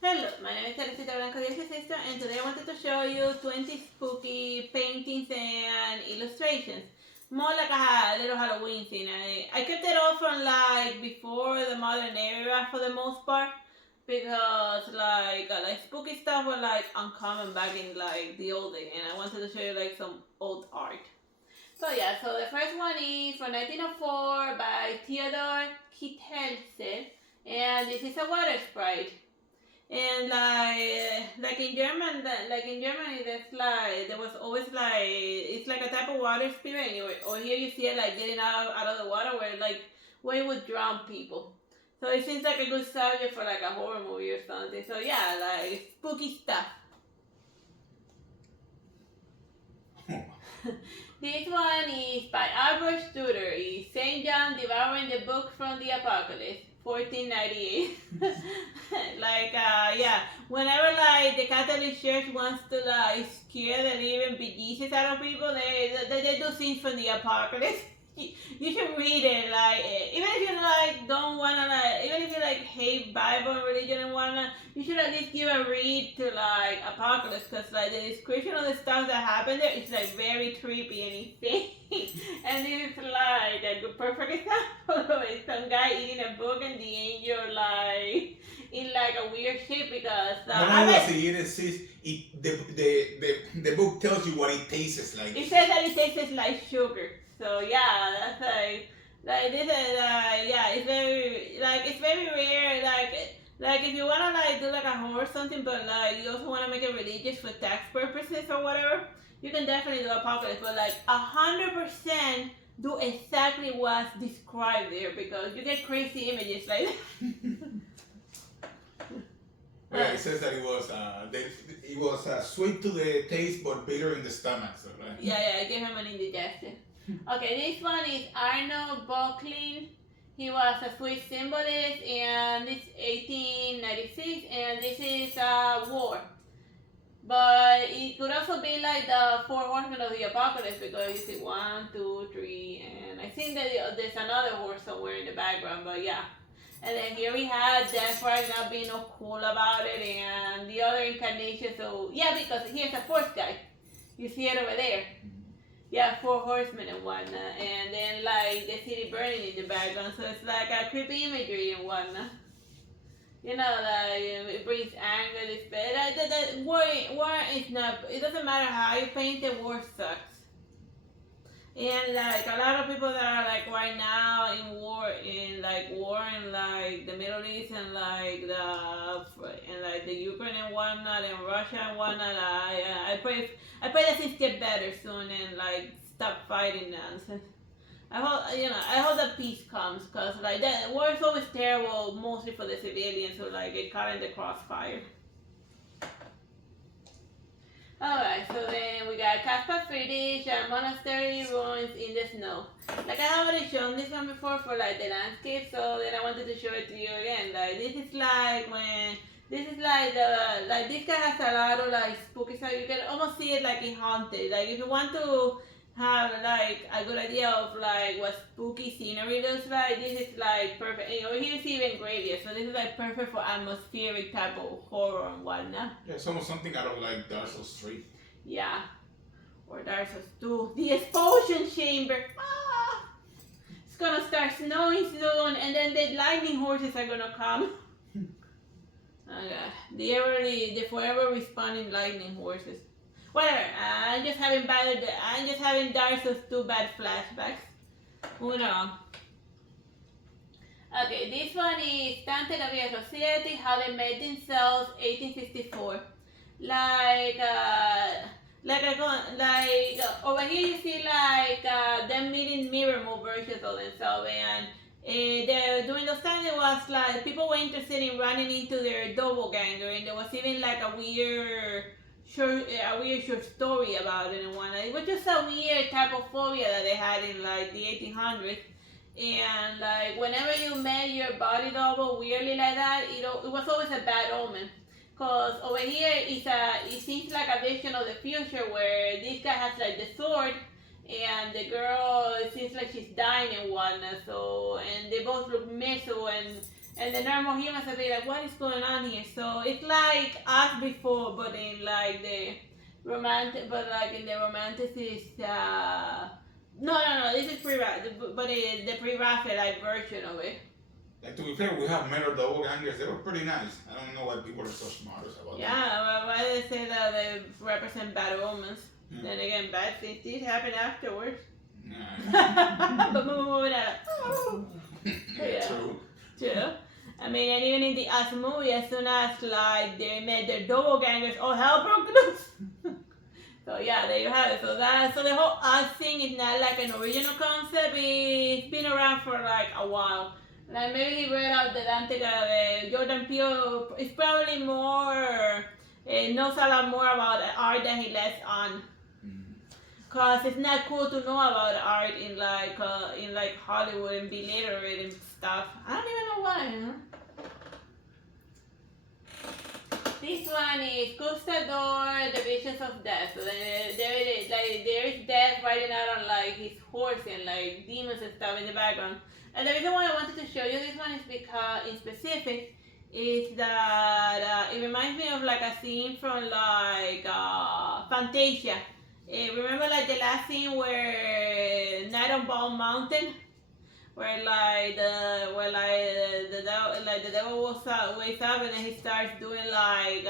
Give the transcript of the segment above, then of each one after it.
Hello, my name is Artsy Sister, and today I wanted to show you 20 spooky paintings and illustrations. More like a little Halloween thing. I kept it all from like before the modern era for the most part because like spooky stuff was like uncommon back in like the old day, and I wanted to show you like some old art. So yeah, so the first one is from 1904 by Theodore Kittelsen, and this is a water sprite. And like in Germany, there was always like it's like a type of water spirit. Or here you see it like getting out of the water where it would drown people. So it seems like a good subject for like a horror movie or something. So yeah, like spooky stuff. This one is by Albert Studer. It's Saint John devouring the book from the Apocalypse. 1498. Yeah, whenever like the Catholic Church wants to like scare the living bejesus out of people, they do scenes from the Apocalypse. You should read it, like even if you like don't wanna like even if you like hate Bible and religion and whatnot, you should at least give a read to like Apocalypse, because like the description of the stuff that happened there is like very creepy and insane. And this is like a good perfect example of it. Some guy eating a book and the angel like in like a weird shape because the book tells you what it tastes like. It says that it tastes like sugar. So yeah, that's like this is yeah, it's very rare. Like if you wanna like do like a horror or something, but like you also wanna make it religious for tax purposes or whatever, you can definitely do Apocalypse. But like 100% do exactly what's described there, because you get crazy images like. Yeah, it says that it was sweet to the taste but bitter in the stomach. So right? Yeah, I gave him an indigestion. Okay, this one is Arno Böcklin. He was a Swiss symbolist, and it's 1896, and this is war. But it could also be like the four horsemen of the apocalypse, because you see 1, 2, 3, and I think that there's another horse somewhere in the background, but yeah. And then here we have Death not being all cool about it, and the other incarnation. So yeah, because here's a fourth guy. You see it over there. Yeah, four horsemen and whatnot, and then like the city burning in the background, so it's like a creepy imagery and whatnot. You know, like it brings anger, despair. That war is not. It doesn't matter how you paint it. War sucks. And like a lot of people that are like right now in war in like the Middle East and like the Ukraine and whatnot and Russia and whatnot, I pray that things get better soon and like stop fighting nonsense. I hope that peace comes, because like that war is always terrible, mostly for the civilians who like get caught in the crossfire. Alright, so then we got Caspar Friedrich and monastery ruins in the snow. Like I have already shown this one before for like the landscape, so then I wanted to show it to you again. Like this is like this guy has a lot of like spooky stuff. You can almost see it like in Haunted. Like if you want to have like a good idea of like what spooky scenery looks like, this is like perfect. You know, here's even graveyard, so this is like perfect for atmospheric type of horror and whatnot. Yeah, it's almost something out of like Dark Souls 3. Yeah, or Dark Souls 2. The expulsion chamber. Ah! It's gonna start snowing soon, and then the lightning horses are gonna come. Oh god, the forever respawning lightning horses. Whatever. I'm just having Dark Souls 2 bad flashbacks. Moving on. Okay, this one is Dante Gabriel Society, How They Made Themselves, 1864. Over here you see them meeting mirror move versions of themselves, and during those times it was like people were interested in running into their doppelganger, and there was even like a weird short story about it and whatnot. It was just a weird type of phobia that they had in like the 1800s. And like whenever you met your body double weirdly like that, it was always a bad omen. Cause over here it seems like a vision of the future where this guy has like the sword, and the girl, it seems like she's dying and whatnot. So, and they both look miserable, And the normal humans will be like, what is going on here? So it's like us before, but in like the romantic, but like in the romanticist, no, this is pre-Raphael, but the pre-Raphaelite version of it. Like, to be fair, we have male doppelgangers. They were pretty nice. I don't know why people are so smart about that. Yeah, why do they say that they represent bad omens? Yeah. Then again, bad things did happen afterwards. Nah. But moving on. Yeah, true. True. I mean, and even in the Us movie, as soon as like they met their doppelgangers, all hell broke loose. So yeah, there you have it. So the whole Us thing is not like an original concept. It's been around for like a while. Like maybe he read out the Dante Jordan Peele is probably more knows a lot more about art than he lets on. Cause it's not cool to know about art in like Hollywood and be literate and stuff. I don't even know why. You know? This one is Conquistador, the Visions of Death. So there is death riding out on like his horse and like demons and stuff in the background. And the reason why I wanted to show you this one is because, in specific, is that it reminds me of like a scene from like Fantasia. Remember like the last scene where Night on Bald Mountain, where the devil wakes up and then he starts doing like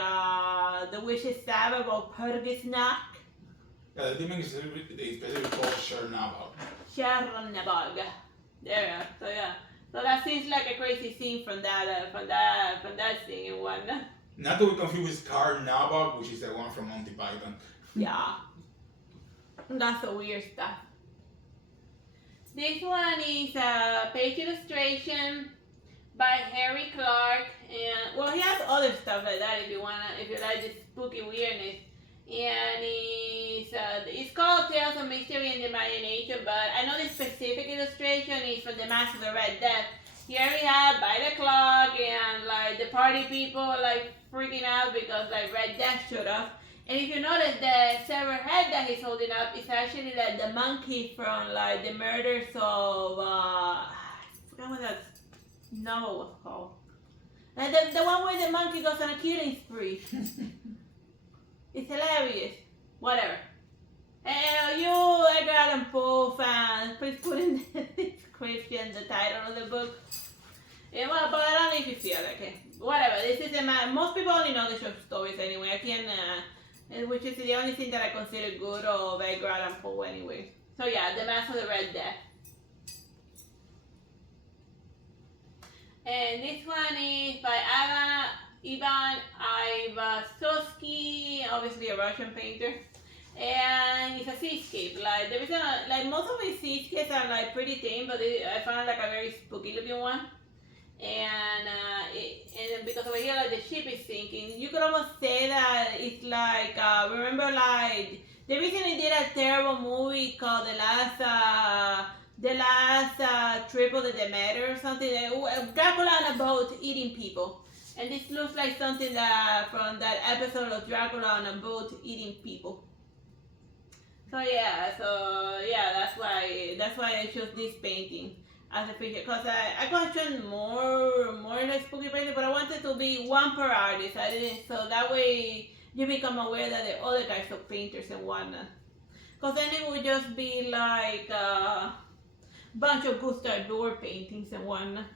the witch's Sabbath or Purgisnacht. Yeah, the demon is specifically called Chernabog. Chernabog. There, so yeah. So that seems like a crazy scene from that scene and whatnot. Not to be confused with Carnabog, which is the one from Monty Python. Yeah. That's the weird stuff. This one is a page illustration by Harry Clark, and well, he has other stuff like that if you like this spooky weirdness. And it's called Tales of Mystery and Imagination, but I know the specific illustration is from the Mask of the Red Death. Here we have By the Clock and like the party people like freaking out because like Red Death showed up. And if you notice, the severed head that he's holding up is actually like the monkey from like the murders of I forgot what that novel was called. Like the one where the monkey goes on a killing spree. It's hilarious. Whatever. You Edgar Allan Poe fans, please put in the description the title of the book. Yeah, well, but I don't know if you feel like it. Whatever. This is most people only know the short stories anyway. I can, which is the only thing that I consider good of Edgar Allan Poe anyway. So yeah, The Mask of the Red Death. And this one is by Ivan Ivasovsky, obviously a Russian painter, and it's a seascape. Like there is like most of his seascapes are like pretty tame, but I found like a very spooky looking one. And because over here like the ship is sinking, you could almost say that it's like remember like they recently did a terrible movie called The Last Trip of the Demeter or something. Dracula on a boat eating people. And this looks like something that from that episode of Dracula on a boat eating people. So yeah, that's why I chose this painting as a picture, because I could have chosen more like spooky painting, but I wanted to be one per artist. I didn't, so that way you become aware that there are other types of painters and whatnot. Because then it would just be like a bunch of Gustav Doré paintings and whatnot.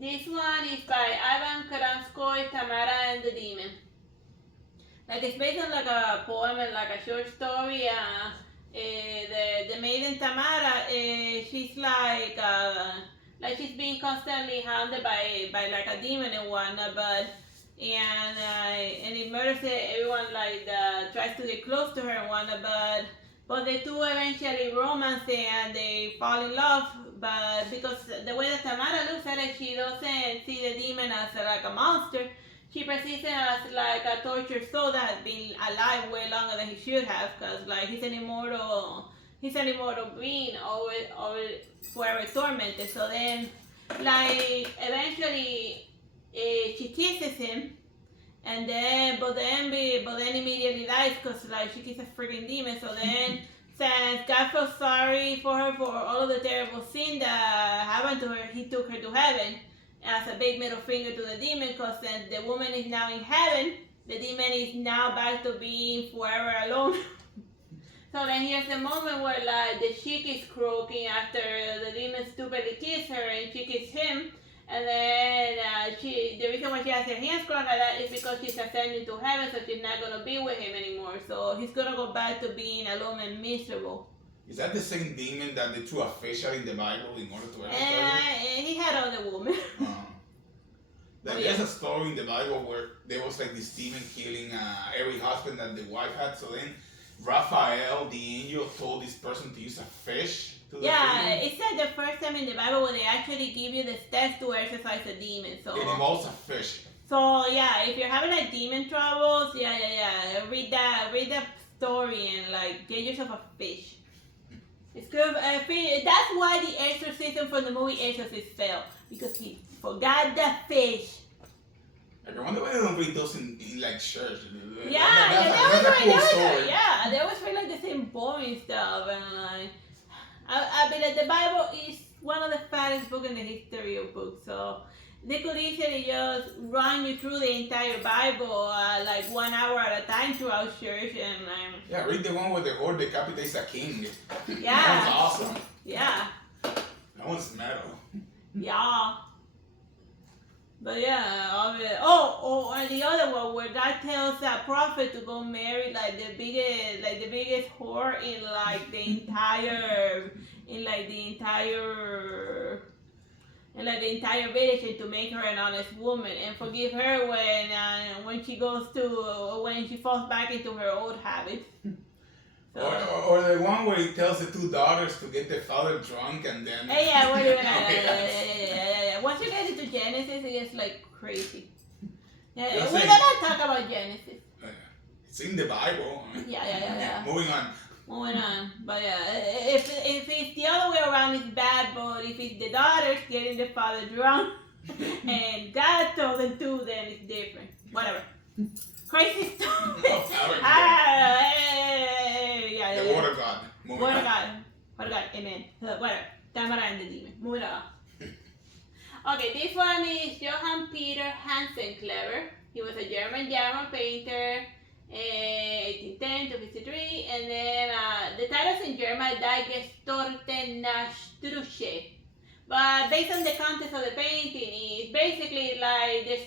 This one is by Ivan Kramskoy, Tamara and the Demon. Like it's based on like a poem and like a short story. The maiden Tamara, she's like she's being constantly hounded by like a demon and whatnot, and it murders everyone like tries to get close to her and whatnot, but the two eventually romance and they fall in love. But because the way that Tamara looks at it, she doesn't see the demon as like a monster. She perceives him as like a tortured soul that has been alive way longer than he should have, because like he's an immortal being, always forever tormented. So then, like eventually, she kisses him, and then but then immediately dies because like she kisses a freaking demon. So then since God felt sorry for her for all of the terrible sin that happened to her, he took her to heaven as a big middle finger to the demon, because since the woman is now in heaven, the demon is now back to being forever alone. So then here's the moment where like the chick is croaking after the demon stupidly kissed her and she kissed him. And then the reason why she has her hands crossed like that is because she's ascending to heaven, so she's not going to be with him anymore. So he's going to go back to being alone and miserable. Is that the same demon that they threw a fish at in the Bible in order to exorcise? He had other women. There's a story in the Bible where there was like this demon killing every husband that the wife had. So then Raphael, the angel, told this person to use a fish. It said the first time in the Bible where they actually give you the steps to exorcise a demon. So it involves a fish. So yeah, if you're having like demon troubles, read that story and like get yourself a fish. It's good. That's why the exorcism from the movie Exorcist failed, because he forgot the fish. I wonder why they don't read those in like church. They always read like the same boring stuff, and like I mean, like, the Bible is one of the fattest books in the history of books, so they could easily just run you through the entire Bible like 1 hour at a time throughout church, and read the one where the Lord decapitates a king. Yeah, that one's awesome. Yeah, that one's metal. Yeah. But and the other one where God tells that prophet to go marry like the biggest whore in the entire village, and to make her an honest woman and forgive her when she falls back into her old habits. So, or the one where he tells the two daughters to get the father drunk and then. Once you get into Genesis, it gets like crazy. We're gonna talk about Genesis. It's in the Bible. Yeah. Moving on. But if it's the other way around, it's bad. But if it's the daughters getting the father drunk and God told them to, then it's different. Whatever. Crazy stuff. The Word of God. Word of God. Amen. Whatever. Tamara and the demon. Moving on. Okay, this one is Johann Peter Hansen Kleber. He was a German painter, 1810 to 53, and then the titles in German, Die Gestorte Nachtruhe. But based on the context of the painting, it's basically like there's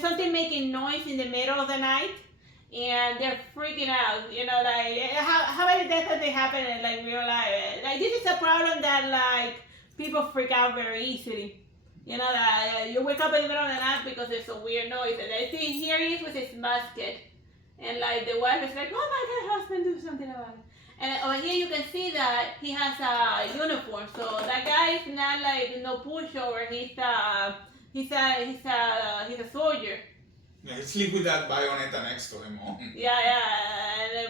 something making noise in the middle of the night, and they're freaking out. You know, like how many deaths have they happened in like real life? Like this is a problem that like people freak out very easily. You know, that you wake up in the middle of the night because there's a weird noise, and I see here he is with his musket, and like the wife is like, "Oh my God, husband, do something about it." And over here you can see that he has a uniform, so that guy is not like no pushover. He's a soldier. Yeah, he sleeps with that bayonetta next to him.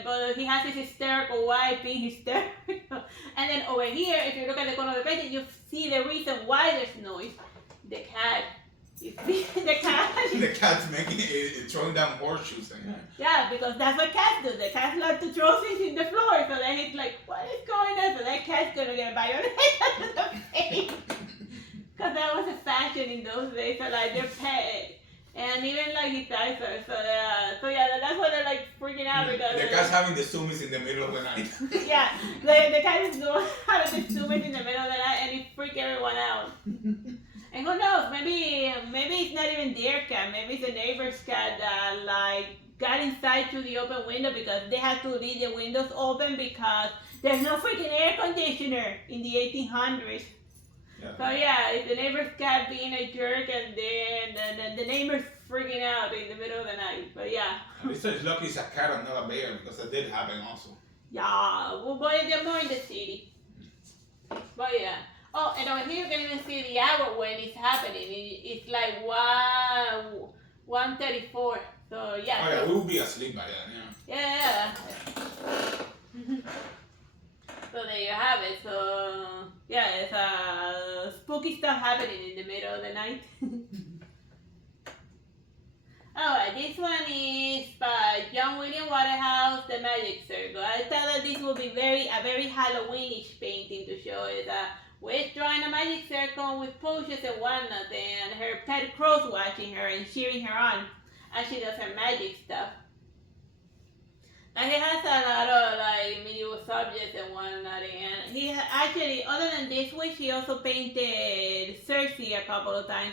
But he has his hysterical wife being hysterical. And then over here, if you look at the corner of the painting, you see the reason why there's noise. The cat. The cat's making it, throwing down horseshoes. Yeah, because that's what cats do. The cats love to throw things in the floor. So then it's like, what is going on? So that cat's gonna get a bayonetta to the face. Because that was a fashion in those days. So like their pet. And even like his dinosaurs. So that's why they're like freaking out, because the cat's having the zoomies in the middle of the night. Yeah, the cat is having the zoomies in the middle of the night, and it freaks everyone out. And who knows? Maybe it's not even their cat. Maybe it's a neighbor's cat that like got inside through the open window because they had to leave the windows open because there's no freaking air conditioner in the 1800s. Yeah. So it's the neighbor's cat being a jerk, and then the neighbor's freaking out in the middle of the night. But at least it's lucky it's a cat and not a bear, because that did happen also. Yeah, well, but they're more in the city. But oh, and over here you can even see the hour when it's happening. It's like 1:34. So we will be asleep by then. Yeah. So there you have it. So it's spooky stuff happening in the middle of the night. Alright, this one is by John William Waterhouse, The Magic Circle. I thought that this would be a very Halloweenish painting to show it. Witch drawing a magic circle with potions and whatnot, and her pet crows watching her and cheering her on as she does her magic stuff. And he has a lot of like medieval subjects and whatnot. And he actually, other than this witch, he also painted Circe a couple of times.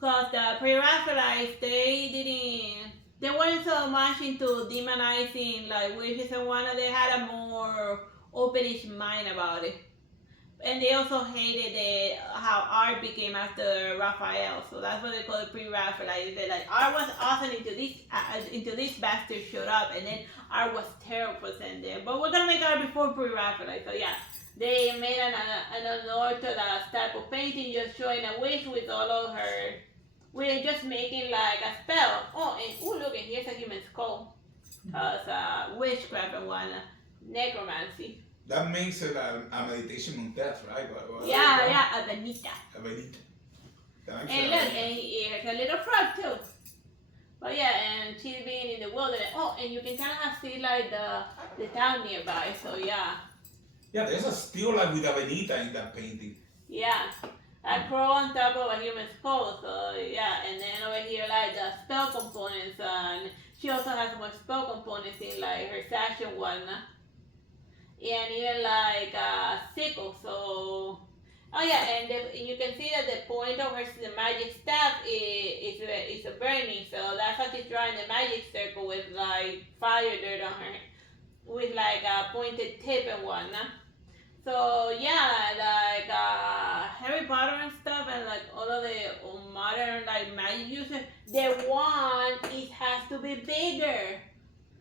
Because the pre-Raphaelites, they weren't so much into demonizing like witches and whatnot. They had a more openish mind about it. And they also hated how art became after Raphael, so that's what they call it pre-Raphaelite. They like art was awesome until this bastard showed up, and then art was terrible since then. But we're gonna make art before pre-Raphaelite, so yeah. They made an unorthodox type of painting, just showing a witch with all of her. We're just making like a spell. Oh, and look, and here's a human skull. Witchcraft and whatnot, necromancy. That makes it a meditation on death, right? Yeah, a Benita. A Benita. And look, and here's a little frog too. But yeah, and she's being in the wilderness. Oh, and you can kind of see like the town nearby. So yeah. Yeah, there's a still like with a Benita in that painting. Yeah, a crow on top of a human skull. So yeah, and then over here like the spell components, and she also has more spell components in like her sash and whatnot. And even like a sickle, so oh yeah, and you can see that the point of the magic staff is a burning, so that's how she's drawing the magic circle with like fire dirt on her, with like a pointed tip and whatnot. So yeah, like Harry Potter and stuff, and like all of the modern like magic users, the wand has to be bigger.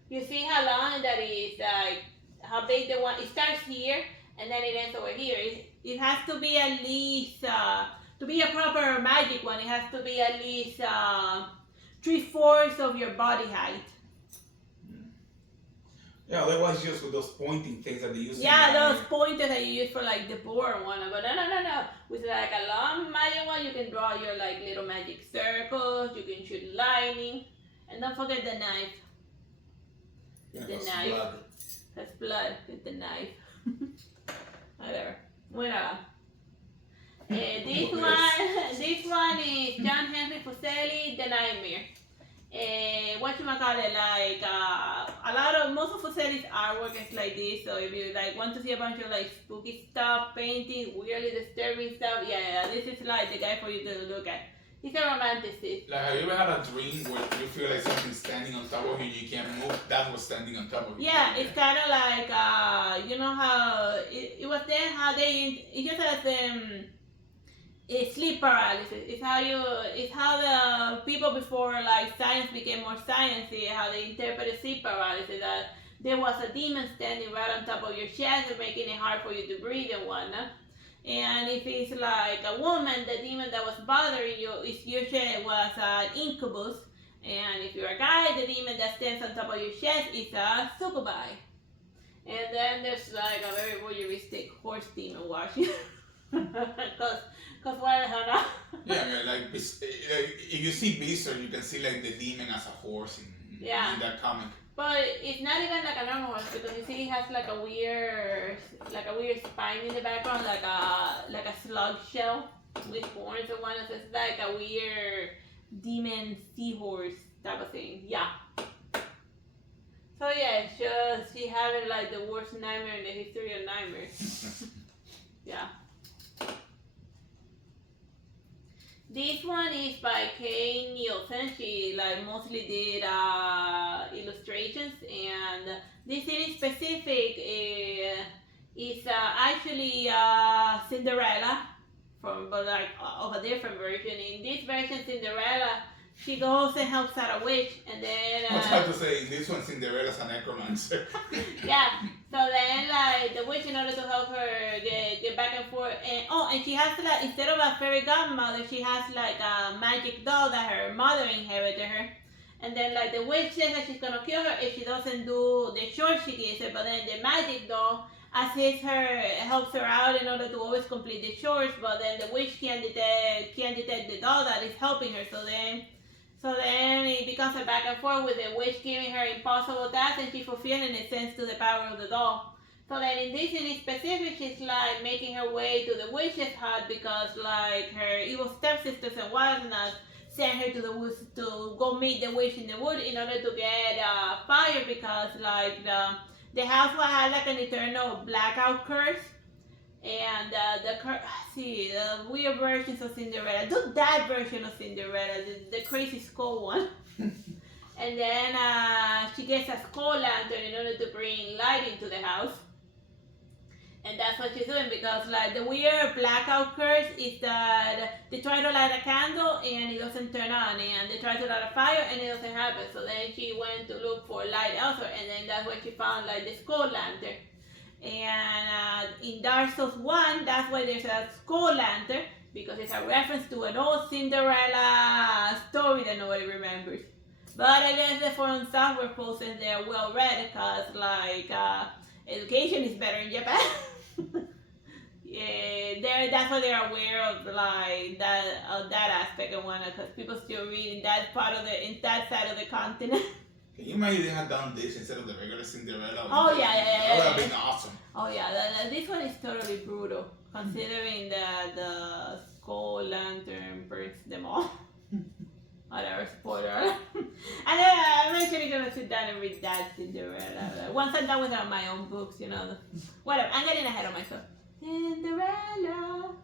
You see how long that is, like. How big the one, it starts here and then it ends over here. It has to be at least, to be a proper magic one, it has to be at least 3/4 of your body height. Yeah, otherwise just with those pointing things that they use. Yeah, those pointers that you use for like the board one. But no. With like a long magic one, you can draw your like little magic circles, you can shoot lightning. And don't forget the knife. Yeah, the knife. Blood. That's blood with the knife. Whatever. Bueno. This one is John Henry Fuseli, The Nightmare. Whatchamacallit, like most of Fuseli's artwork is like this. So if you like want to see a bunch of like spooky stuff, paintings, weirdly disturbing stuff, yeah, this is like the guy for you to look at. He's a romanticist. Like, have you ever had a dream where you feel like something's standing on top of you, you can't move? That was standing on top of you. Yeah, it's kind of like, you know how it was then how it just has it's sleep paralysis. It's how the people before like science became more sciencey, how they interpreted sleep paralysis, that there was a demon standing right on top of your chest, making it hard for you to breathe and whatnot. And if it's like a woman, the demon that was bothering you is usually was an incubus. And if you're a guy, the demon that stands on top of your chest is a succubi. And then there's like a very voyeuristic horse demon watching. Cause why the hell not? Yeah, like if you see Beast, you can see like the demon as a horse in that comic. But it's not even like a normal horse, because you see it has like a weird spine in the background, like a slug shell with horns and whatnot. So it's like a weird demon seahorse type of thing. Yeah. So yeah, it's just she having like the worst nightmare in the history of nightmares. Yeah. This one is by Kay Nielsen. She like mostly did illustrations, and this in specific is actually Cinderella but like of a different version. In this version, Cinderella, she goes and helps out a witch, and then I was about to say, in this one, Cinderella's a necromancer. Yeah. So then, like, the witch, in order to help her get back and forth, and she has, like, instead of a fairy godmother, she has, like, a magic doll that her mother inherited her. And then, like, the witch says that she's gonna kill her if she doesn't do the chores she gives her, but then the magic doll assists her, helps her out in order to always complete the chores, but then the witch can't detect the doll that is helping her, so then So then it becomes a back and forth with the witch giving her impossible tasks and she fulfilling it sense to the power of the doll. So then in this in specific, she's like making her way to the witch's hut because like her evil stepsisters and whatnot sent her to the woods to go meet the witch in the wood in order to get fire because like the house had like an eternal blackout curse and the weird versions of Cinderella. Do that version of Cinderella, the crazy skull one. And then she gets a skull lantern in order to bring light into the house. And that's what she's doing because like the weird blackout curse is that they try to light a candle and it doesn't turn on, and they try to light a fire and it doesn't happen. So then she went to look for light elsewhere, and then that's when she found like the skull lantern. And in Dark Souls 1, that's why there's a skull lantern, because it's a reference to an old Cinderella story that nobody remembers. But I guess the foreign software posters they're well read because like education is better in Japan. Yeah, that's why they're aware of like that aspect and whatnot, because people still read in that side of the continent. Can you imagine they had done this instead of the regular Cinderella? Oh yeah. That would have been awesome. Oh yeah, this one is totally brutal, considering that the skull lantern burns them all. Whatever, spoiler. And I'm actually gonna sit down and read that Cinderella. Once I'm done with my own books, whatever. I'm getting ahead of myself. Cinderella.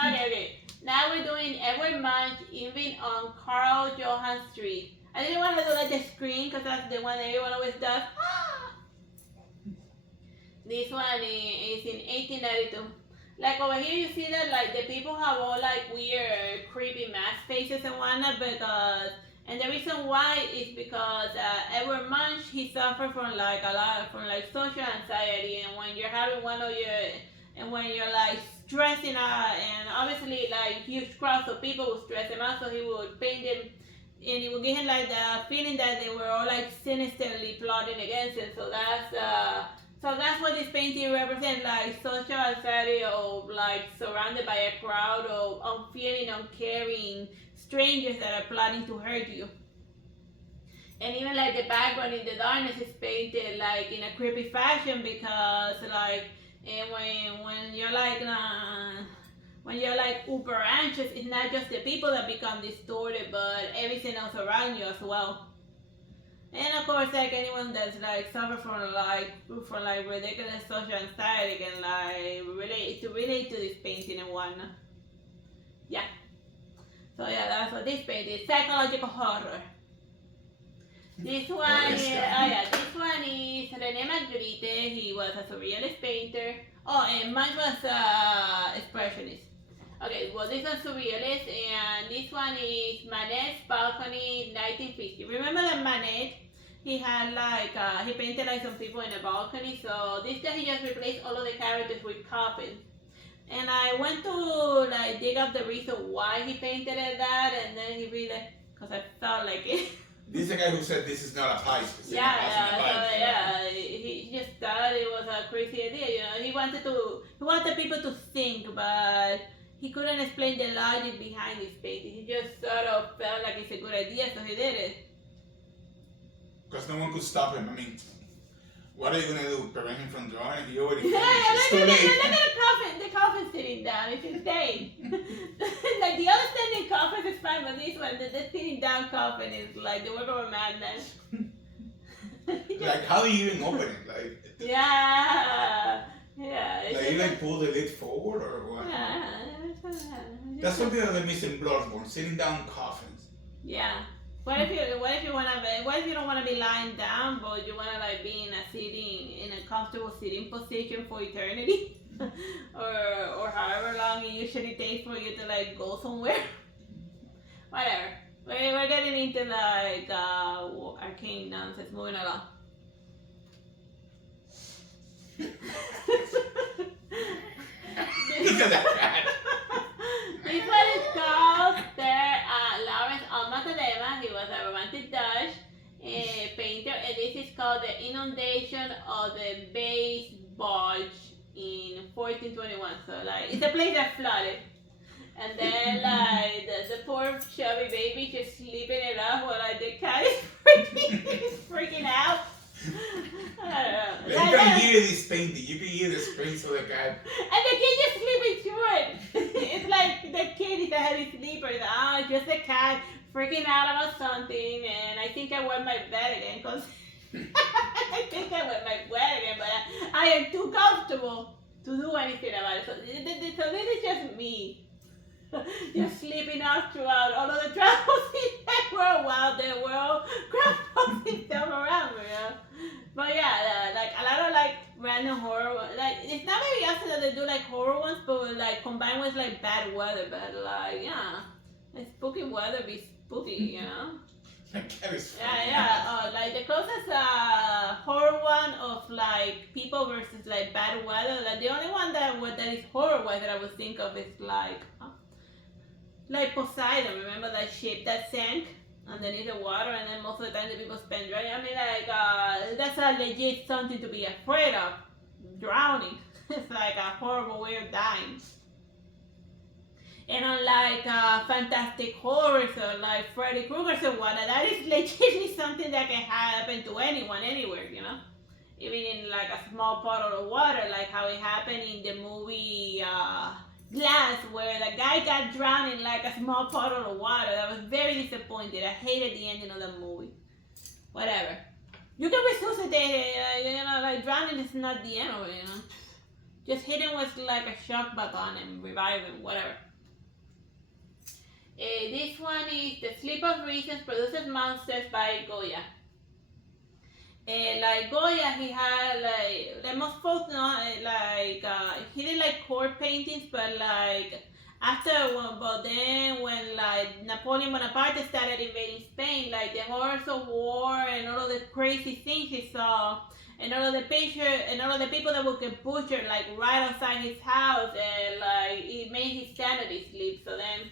Okay. Now we're doing Edward Munch even on Carl Johan Street. I didn't want to do like the screen because that's the one that everyone always does. This one is in 1892. Like over here you see that like the people have all like weird creepy mask faces and whatnot and the reason why is because Edward Munch, he suffered from like social anxiety, and when you're having when you're like stressing out, and obviously like huge crowds of people would stress him out, so he would paint them and it would give him like the feeling that they were all like sinisterly plotting against him. So that's what this painting represents, like social anxiety of like surrounded by a crowd of unfeeling, uncaring strangers that are plotting to hurt you. And even like the background in the darkness is painted like in a creepy fashion because like and when you're like uber anxious, it's not just the people that become distorted, but everything else around you as well. And of course, like anyone that's like suffer from ridiculous social anxiety can like relate to this painting and whatnot. Yeah. So yeah, that's what this painting is. Psychological horror. This one is René Magritte. He was a surrealist painter. Oh, and mine was expressionist. Okay, well this one's surrealist, and this one is Manet's Balcony, 1950. Remember that Manet? He had like he painted like some people in a balcony. So this guy, he just replaced all of the characters with coffins. And I went to like dig up the reason why he painted it that, and then he really, because I felt like it. This is the guy who said this is not a pipe. He just thought it was a crazy idea. He wanted people to think, but he couldn't explain the logic behind his painting. He just sort of felt like it's a good idea, so he did it. Because no one could stop him. I mean, what are you gonna do? Prevent him from drawing? He already Look finished. at the coffin sitting down. It's insane. Like the other standing coffin is fine, but this one, the sitting down coffin is like the work of a madman. Like, how do you even open it? Like, yeah. Like, you like pull the lid forward or what? Yeah. That's something that they miss in Bloodborne, sitting down coffins. Yeah. What if you don't want to be lying down, but you want to like be in a comfortable sitting position for eternity, or however long it usually takes for you to like go somewhere. Whatever. We're getting into like arcane nonsense. Moving along. Look at that cat. This one is called Lawrence Almatadema. He was a romantic Dutch painter, and this is called The Inundation of the Base Bulge in 1421. So like it's a place that flooded. And then like the poor chubby baby just sleeping it up while like the cat is freaking out. I don't know. You can hear this painting. You can hear the screams of the cat. And the kid just sleeping through it. It's like the kid is a heavy sleeper. Just the cat freaking out about something. And I think I wet my bed again because I think I wet my bed again. But I am too comfortable to do anything about it. So this is just me. Just sleeping out throughout all of the travels in the world while the world crumbles itself around me, you know? But yeah, like a lot of like random horror, like it's not very often that they do like horror ones, but like combined with like bad weather, but like yeah, like spooky weather be spooky, you know? That is Yeah. Like the closest horror one of like people versus like bad weather. Like the only one that is horror weather I would think of is like Poseidon. Remember that ship that sank underneath the water, and then most of the time the people spend drowning. I mean, like that's a legit something to be afraid of. Drowning. It's like a horrible way of dying. And unlike fantastic horrors or like Freddy Krueger's or whatnot, that is legitimately something that can happen to anyone, anywhere, you know? Even in like a small puddle of water, like how it happened in the movie Glass, where the guy got drowned in like a small puddle of water. That was very disappointed. I hated the ending of the movie. Whatever. You can resuscitate it, you know, like drowning is not the end of it, you know? Just hit him with like a shock button and revive him, whatever. This one is The Sleep of Reasons Produces Monsters by Goya. Like Goya, he had like the most folks know, like he did like court paintings, but like but then when like Napoleon Bonaparte started invading Spain, like the horrors of war and all of the crazy things he saw, and all of the people that would get butchered like right outside his house, and like it made his sanity sleep. So then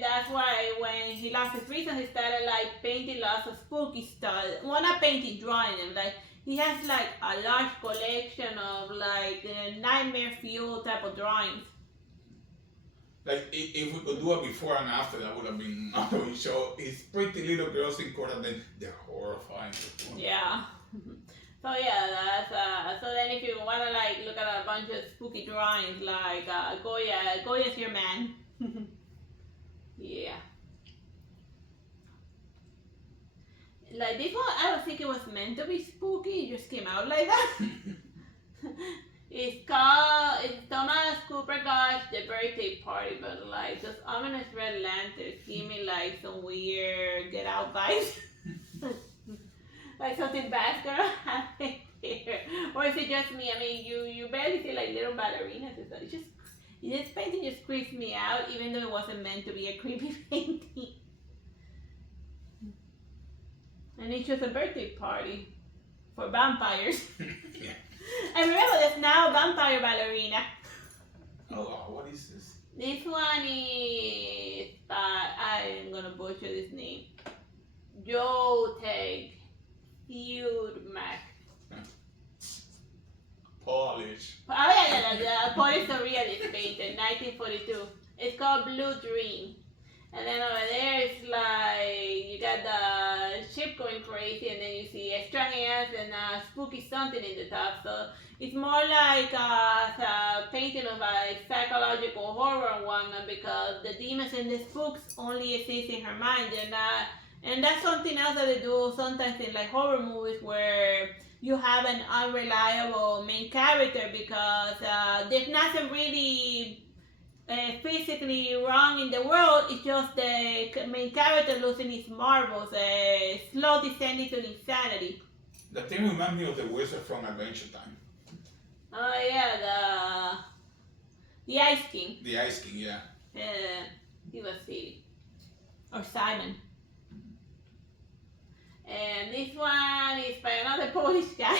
that's why when he lost his reason, he started like painting lots of spooky stuff. Well, not painting, drawing them. Like he has like a large collection of like nightmare fuel type of drawings. Like if we could do a before and after, that would have been another show. It's pretty little girls in court, and then they're horrifying. Yeah. So yeah, that's so then if you wanna like look at a bunch of spooky drawings, like Goya's your man. Yeah. Like this one, I don't think it was meant to be spooky. It just came out like that. It's Thomas Cooper Gosh, The Birthday Party, but like those ominous red lanterns give me like some weird Get Out vibes. Like something bad's gonna happen here. Or is it just me? I mean, you barely see like little ballerinas and stuff. This painting just creeps me out, even though it wasn't meant to be a creepy painting. And it's just a birthday party for vampires. Yeah. And remember, there's now a vampire ballerina. Oh, what is this? This one is, I'm gonna butcher this name. Joteg Mac. Polish. Oh yeah. Polish surrealist painted, 1942. It's called Blue Dream. And then over there it's like you got the ship going crazy, and then you see extra hands and spooky something in the top. So it's more like a painting of a psychological horror woman, because the demons and the spooks only exist in her mind. And that's something else that they do sometimes in like horror movies, where you have an unreliable main character, because there's nothing really physically wrong in the world. It's just the main character losing his marbles, slow descending to insanity. The thing reminds me of the wizard from Adventure Time. Oh yeah, the Ice King. The Ice King, yeah. He was silly. Or Simon. And this one is by another Polish guy.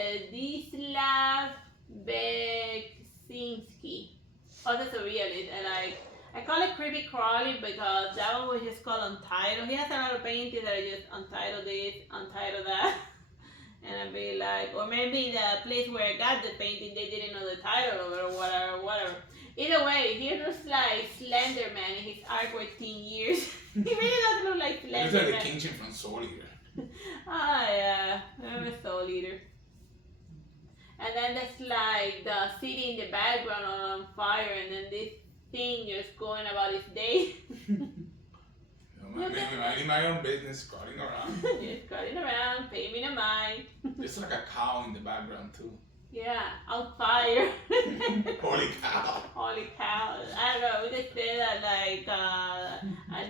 Zdzislaw Beksinski. Oh, that's a realist. And I call it Creepy Crawly because that one was just called Untitled. He has a lot of paintings that are just Untitled this, Untitled that. And I'd be like, or maybe the place where I got the painting, they didn't know the title of it or whatever. Either way, he looks like Slender Man in his art for 10 years. He really does look like He Slender looks like Man. the Kingpin from Soul Eater. Ah, yeah, I'm a Soul Eater. And then there's like the city in the background on fire, and then this thing just going about its day. Minding my own business, crawling around. Just crawling around, pay me no mind. There's like a cow in the background too. Yeah, on fire. Holy cow. Holy cow. I don't know, we could say that like a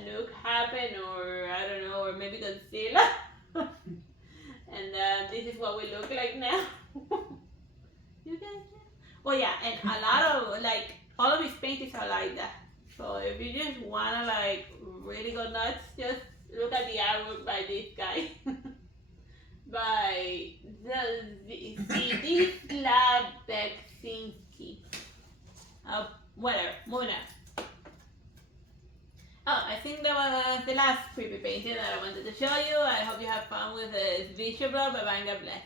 nuke happened, or I don't know, or maybe Godzilla. And this is what we look like now. You guys know? Oh yeah, and a lot of like all of his paintings are like that. So if you just wanna like really go nuts, just look at the artwork by this guy. By Zdzislaw Beksinski. Whatever, moving on. Oh, I think that was the last creepy painting that I wanted to show you. I hope you have fun with this visual blog. Bye bye and God bless.